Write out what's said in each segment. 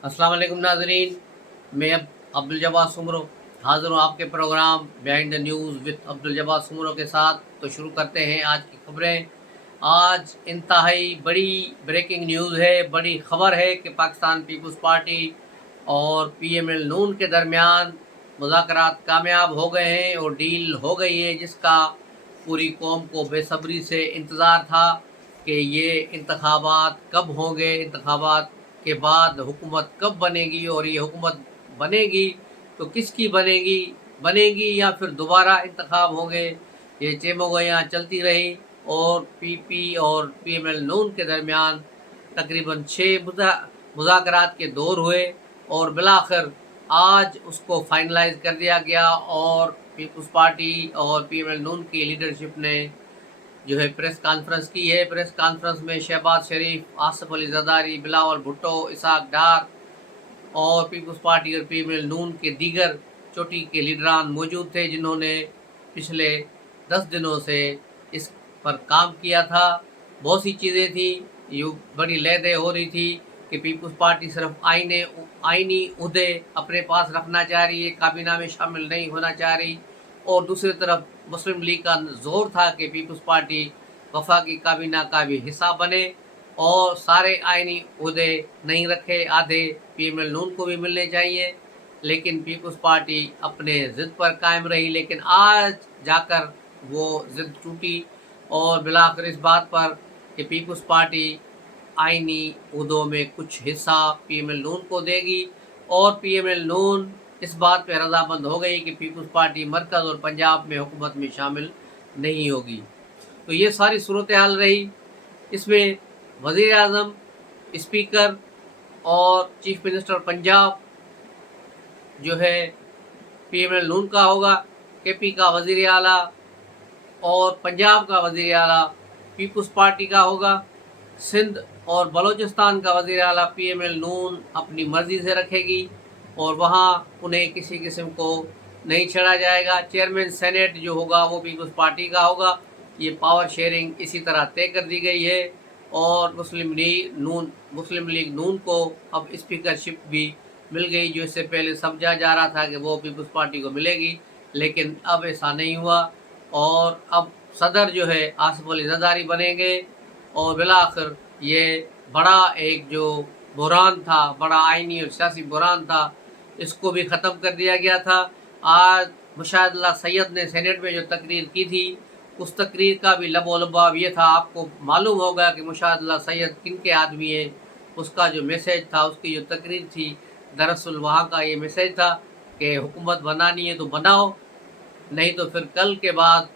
अस्सलाम वालेकुम नाजरीन। मैं अब अब्दुल जब्बार सुमरो हाज़िर हूँ आपके programme behind the news with Abdul Jabbar Soomro के साथ। तो शुरू करते हैं आज की खबरें। आज इंतहाई बड़ी ब्रेकिंग न्यूज़ है, बड़ी ख़बर है कि पाकिस्तान पीपल्स पार्टी और पीएमएल नून के दरमियान मुज़ाकरात कामयाब हो गए हैं और डील हो गई है, जिसका पूरी कौम को बेसब्री से इंतज़ार था कि ये इंतखाबात कब होंगे, इंतखाबात के बाद हुकूमत कब बनेगी और ये हुकूमत बनेगी तो किसकी बनेगी, बनेगी या फिर दोबारा इंतखाब होंगे। ये चेमोगोयाँ चलती रही और पीपी और पीएमएल नून के दरमियान तकरीबन 6 मुज़ाकरात के दौर हुए और बिलाखिर आज उसको फाइनलाइज कर दिया गया और पीपल्स पार्टी और पीएमएल नून की लीडरशिप ने जो है प्रेस कॉन्फ्रेंस की है। प्रेस कॉन्फ्रेंस में शहबाज शरीफ, आसिफ अली जरदारी, बिलावल भुट्टो, इसहाक डार और पीपल्स पार्टी और पीएमएल नून के दीगर चोटी के लीडरान मौजूद थे, जिन्होंने पिछले 10 दिनों से इस पर काम किया था। बहुत सी चीज़ें थी, ये बड़ी लहदें हो रही थी कि पीपल्स पार्टी सिर्फ आइनी उहदे अपने पास रखना चाह रही है, काबीना में शामिल नहीं होना चाह रही, और दूसरी तरफ मुस्लिम लीग का जोर था कि पीपल्स पार्टी वफाकी काबीना का भी हिस्सा बने और सारे आइनी उहदे नहीं रखे, आधे पीएमएल नून को भी मिलने चाहिए। लेकिन पीपल्स पार्टी अपने ज़िद पर कायम रही, लेकिन आज जाकर वो ज़िद टूटी और बिलाखिर इस बात पर कि पीपल्स पार्टी आइनी उहदों में कुछ हिस्सा पीएमएल नून को देगी और पीएमएल नून इस बात पर रजामंद हो गई कि पीपल्स पार्टी मरकज़ और पंजाब में हुकूमत में शामिल नहीं होगी। तो ये सारी सूरत हाल रही। इसमें वज़ीर आज़म, स्पीकर और चीफ मिनिस्टर पंजाब जो है पीएमएल नून का होगा, केपी का वज़ीर आला और पंजाब का वज़ीर आला पीपल्स पार्टी का होगा। सिंध और बलूचिस्तान का वज़ीर आला पीएमएल नून अपनी मर्ज़ी से रखेगी और वहाँ उन्हें किसी किस्म को नहीं छेड़ा जाएगा। चेयरमैन सेनेट जो होगा वो पीपल्स पार्टी का होगा। ये पावर शेयरिंग इसी तरह तय कर दी गई है और मुस्लिम लीग नून को अब स्पीकरशिप भी मिल गई, जो इससे पहले समझा जा रहा था कि वो पीपल्स पार्टी को मिलेगी, लेकिन अब ऐसा नहीं हुआ और अब सदर जो है आसिफ अली जरदारी बनेंगे और बिलाखिर ये बड़ा एक जो बुहरान था, बड़ा आइनी और सियासी बुहरान था, इसको भी ख़त्म कर दिया गया था। आज मुशाहिदुल्लाह सैयद ने सेनेट में जो तकरीर की थी, उस तकरीर का भी लबो-लबाब ये था, आपको मालूम होगा कि मुशाहिदुल्लाह सैयद किन के आदमी हैं। उसका जो मैसेज था, उसकी जो तकरीर थी, दरअसल वहाँ का ये मैसेज था कि हुकूमत बनानी है तो बनाओ, नहीं तो फिर कल के बाद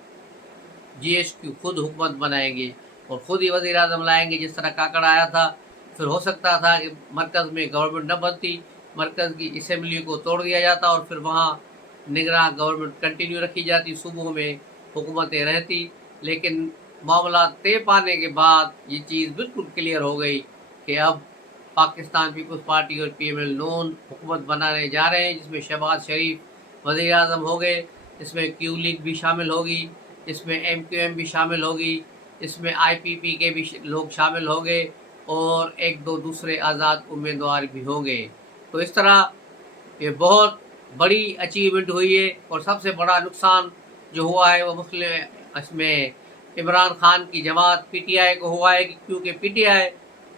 जीएचक्यू खुद हुकूमत बनाएंगे और खुद ही वज़ीर आज़म लाएंगे, जिस तरह काकड़ आया था। फिर हो सकता था कि मरकज़ में गवर्नमेंट न बनती, मरकज़ की असम्बली को तोड़ दिया जाता और फिर वहाँ निगरान गवर्नमेंट कंटिन्यू रखी जाती, सूबों में हुकूमतें रहती। लेकिन मामला तय पाने के बाद ये चीज़ बिल्कुल क्लियर हो गई कि अब पाकिस्तान पीपल्स पार्टी और पीएमएल नून हुकूमत बनाने जा रहे हैं, जिसमें शहबाज शरीफ वज़ीर आज़म हो गए, इसमें क्यू लीग भी शामिल होगी, इसमें एमक्यूएम भी शामिल होगी, इसमें आईपीपी के भी लोग शामिल होंगे और एक दो दूसरे आज़ाद उम्मीदवार भी होंगे। तो इस तरह ये बहुत बड़ी अचीवमेंट हुई है और सबसे बड़ा नुकसान जो हुआ है वो मुस्लिम इसमें इमरान खान की जमात पीटीआई को हुआ है, क्योंकि पीटीआई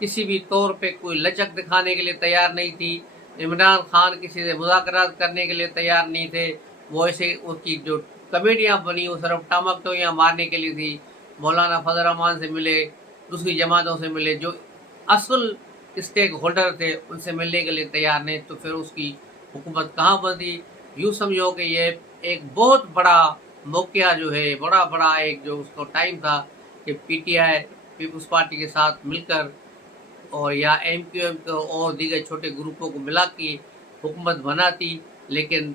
किसी भी तौर पे कोई लचक दिखाने के लिए तैयार नहीं थी। इमरान खान किसी से मुज़ाकरात करने के लिए तैयार नहीं थे। वो ऐसे उसकी जो कमेटियाँ बनी वो सिर्फ टामकटोइयाँ मारने के लिए थी। मौलाना फजल रहमान से मिले, दूसरी जमातों से मिले, जो असल स्टेक होल्डर थे उनसे मिलने के लिए तैयार नहीं, तो फिर उसकी हुकूमत कहाँ बनती। यूँ समझो कि ये एक बहुत बड़ा मौक़िया जो है, बड़ा बड़ा एक जो उसको टाइम था कि पीटीआई पीपल्स पार्टी के साथ मिलकर और या एमक्यूएम को और दीगर छोटे ग्रुपों को मिला के हुकूमत बनाती, लेकिन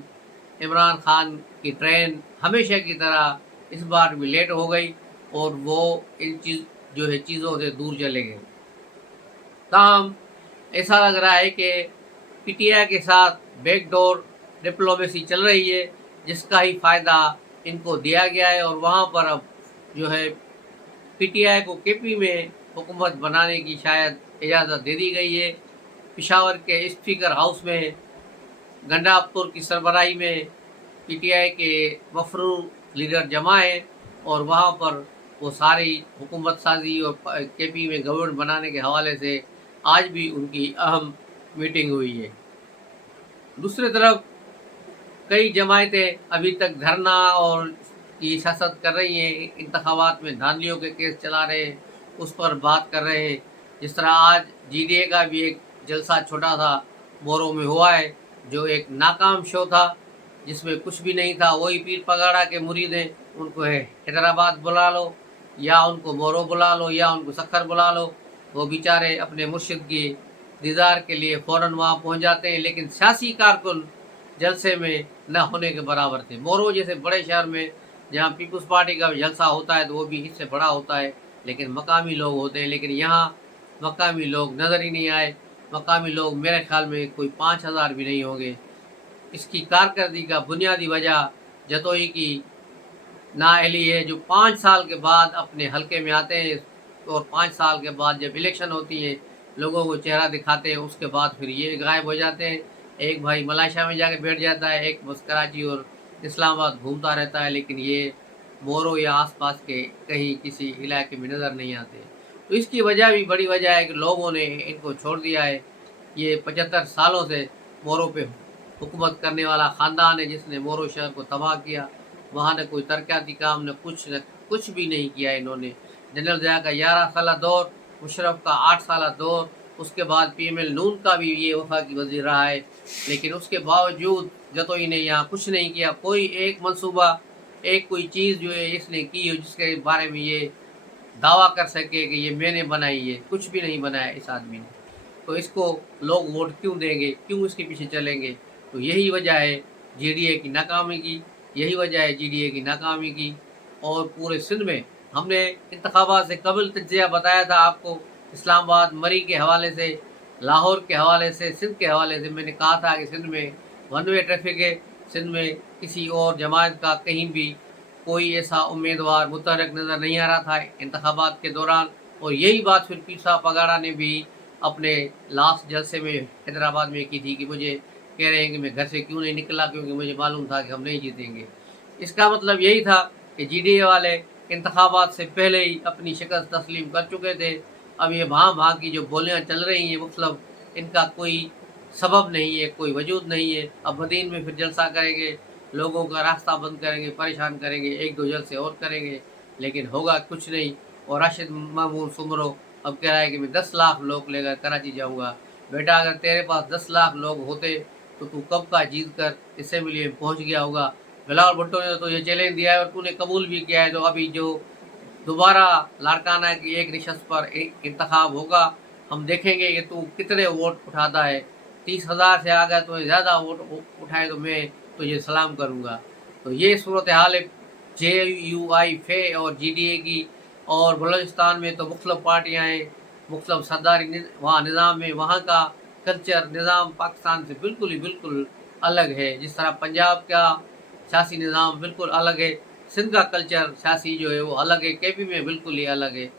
इमरान खान की ट्रेन हमेशा की तरह इस बार भी लेट हो गई और वो इन चीज़ों से दूर चले गए। ताहम ऐसा लग रहा है कि पीटीआई के साथ बैकडोर डिप्लोमेसी चल रही है, जिसका ही फ़ायदा इनको दिया गया है और वहाँ पर अब जो है पीटीआई को केपी में हुकूमत बनाने की शायद इजाज़त दे दी गई है। पेशावर के स्पीकर हाउस में गंडापुर की सरबराही में पीटीआई के मफरूर लीडर जमा हैं और वहाँ पर वो सारी हुकूमत साजी और केपी में गवर्नमेंट बनाने के हवाले से आज भी उनकी अहम मीटिंग हुई है। दूसरी तरफ कई जमायतें अभी तक धरना और की सियासत कर रही हैं, इंतखाबात में धांधलियों के केस चला रहे हैं, उस पर बात कर रहे हैं। जिस तरह आज जीडीए का भी एक जलसा छोटा सा मोरो में हुआ है, जो एक नाकाम शो था जिसमें कुछ भी नहीं था। वही पीर पगाड़ा के मुरीद हैं, उनको हैदराबाद बुला लो या उनको मोरो बुला लो या उनको सखर बुला लो, वो बेचारे अपने मुर्शिद की दीदार के लिए फ़ौरन वहाँ पहुँच जाते हैं। लेकिन सियासी कारकुन जलसे में न होने के बराबर थे। मोरो जैसे बड़े शहर में जहाँ पीपल्स पार्टी का जलसा होता है तो वो भी इससे बड़ा होता है, लेकिन मकामी लोग होते हैं। लेकिन यहाँ मकामी लोग नज़र ही नहीं आए। मकामी लोग मेरे ख्याल में कोई 5000 भी नहीं होंगे। इसकी कारकर्दगी का बुनियादी वजह जतोई की नाअहली है, जो 5 साल के बाद अपने हलके में आते हैं और 5 साल के बाद जब इलेक्शन होती है लोगों को चेहरा दिखाते हैं, उसके बाद फिर ये गायब हो जाते हैं। एक भाई मलेशिया में जाके बैठ जाता है, एक बस कराची और इस्लामाबाद घूमता रहता है, लेकिन ये मोरो या आसपास के कहीं किसी इलाके में नज़र नहीं आते। तो इसकी वजह भी बड़ी वजह है कि लोगों ने इनको छोड़ दिया है। ये 75 सालों से मोरो पे हुकूमत करने वाला ख़ानदान है जिसने मोरो शहर को तबाह किया। वहाँ ने कोई तरक्याती काम न कुछ भी नहीं किया इन्होंने। जनरल ज़िया का 11 साल दौर, मुशर्रफ का 8 साल दौर, उसके बाद पीएमएल नून का भी ये वफाकी वज़ीर रहा है, लेकिन उसके बावजूद जतोई ने यहाँ कुछ नहीं किया। कोई एक मंसूबा, एक कोई चीज़ जो है इसने की हो जिसके बारे में ये दावा कर सके कि ये मैंने बनाई है, कुछ भी नहीं बनाया इस आदमी ने। तो इसको लोग वोट क्यों देंगे, क्यों इसके पीछे चलेंगे? तो यही वजह है जीडीए की नाकामी की, यही वजह है जीडीए की नाकामी की। और पूरे सिंध में हमने इंतखाबात से कबल तज्जिया बताया था आपको, इस्लामाबाद मरी के हवाले से, लाहौर के हवाले से, सिंध के हवाले से मैंने कहा था कि सिंध में वन वे ट्रैफिक है, सिंध में किसी और जमात का कहीं भी कोई ऐसा उम्मीदवार मुतहरक नज़र नहीं आ रहा था इंतखाबात के दौरान। और यही बात फिर पीर साहब पगाड़ा ने भी अपने लास्ट जलसे में हैदराबाद में की थी कि मुझे कह रहे हैं कि मैं घर से क्यों नहीं निकला, क्योंकि मुझे मालूम था कि हम नहीं जीतेंगे। इसका मतलब यही था कि जीडीए वाले इंतखाबात से पहले ही अपनी शिकस्त तस्लीम कर चुके थे। अब ये वहाँ की जो बोलियाँ चल रही हैं, मतलब इनका कोई सबब नहीं है, कोई वजूद नहीं है। अब मदीन में फिर जलसा करेंगे, लोगों का रास्ता बंद करेंगे, परेशान करेंगे, 1-2 जलसे और करेंगे, लेकिन होगा कुछ नहीं। और राशिद मामून सुमरो अब कह रहा है कि मैं 10 लाख लोग लेकर कराची जाऊँगा। बेटा अगर तेरे पास 10 लाख लोग होते तो तू कब का जीत कर असेंबली में पहुँच गया होगा। बिलावल भुट्टो ने तो ये चैलेंज दिया है और तूने कबूल भी किया है। तो अभी जो दोबारा लाड़काना की एक नशस्त पर इंतखाब होगा, हम देखेंगे कि तू कितने वोट उठाता है। 30,000 से आ गया तो ज़्यादा वोट उठाए तो मैं तुझे सलाम करूँगा। तो ये सूरत हाल है JUI फे और GDA की। और बलूचिस्तान में तो मुख्तलिफ पार्टियाँ हैं, मुख्तलिफ सरदारी वहाँ निज़ाम में, वहाँ का कल्चर निज़ाम पाकिस्तान से बिल्कुल अलग है। जिस तरह पंजाब का सियासी निज़ाम बिल्कुल अलग है, सिंध का कल्चर सियासी जो है वो अलग है, केपी में बिल्कुल ही अलग है।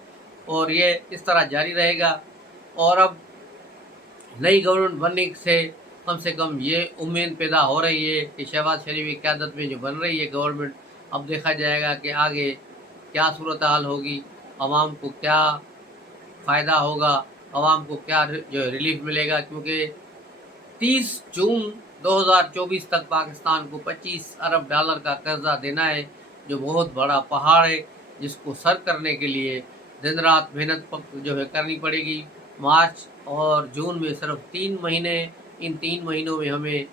और ये इस तरह जारी रहेगा। और अब नई गवर्नमेंट बनने से कम ये उम्मीद पैदा हो रही है कि शहबाज शरीफ की क़यादत में जो बन रही है गवर्नमेंट, अब देखा जाएगा कि आगे क्या सूरत हाल होगी, आवाम को क्या फ़ायदा होगा, आवाम को क्या जो रिलीफ मिलेगा। क्योंकि 30 जून 2024 तक पाकिस्तान को 25 अरब डॉलर का कर्जा देना है, जो बहुत बड़ा पहाड़ है, जिसको सर करने के लिए दिन रात मेहनत जो है करनी पड़ेगी। मार्च और जून में सिर्फ 3 महीने, इन 3 महीनों में हमें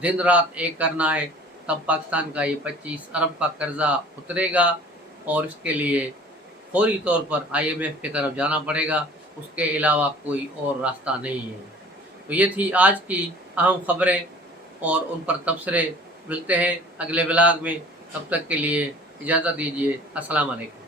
दिन रात एक करना है, तब पाकिस्तान का ये 25 अरब का कर्जा उतरेगा। और इसके लिए फौरी तौर पर IMF की तरफ जाना पड़ेगा, उसके अलावा कोई और रास्ता नहीं है। तो ये थी आज की अहम खबरें और उन पर तबसरे। मिलते हैं अगले ब्लॉग में, तब तक के लिए इजाज़त दीजिए। अस्सलाम वालेकुम।